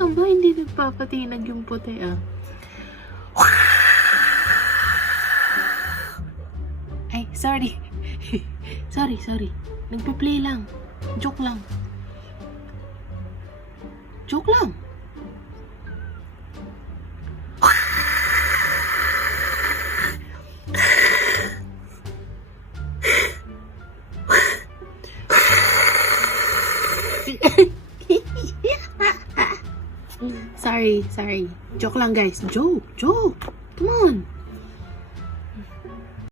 Aba, hindi nagpapatinag yung puti ah. Ay, sorry. sorry. Nagpa-play lang. Joke lang. Joke lang. Sorry. Joke lang guys. Joke.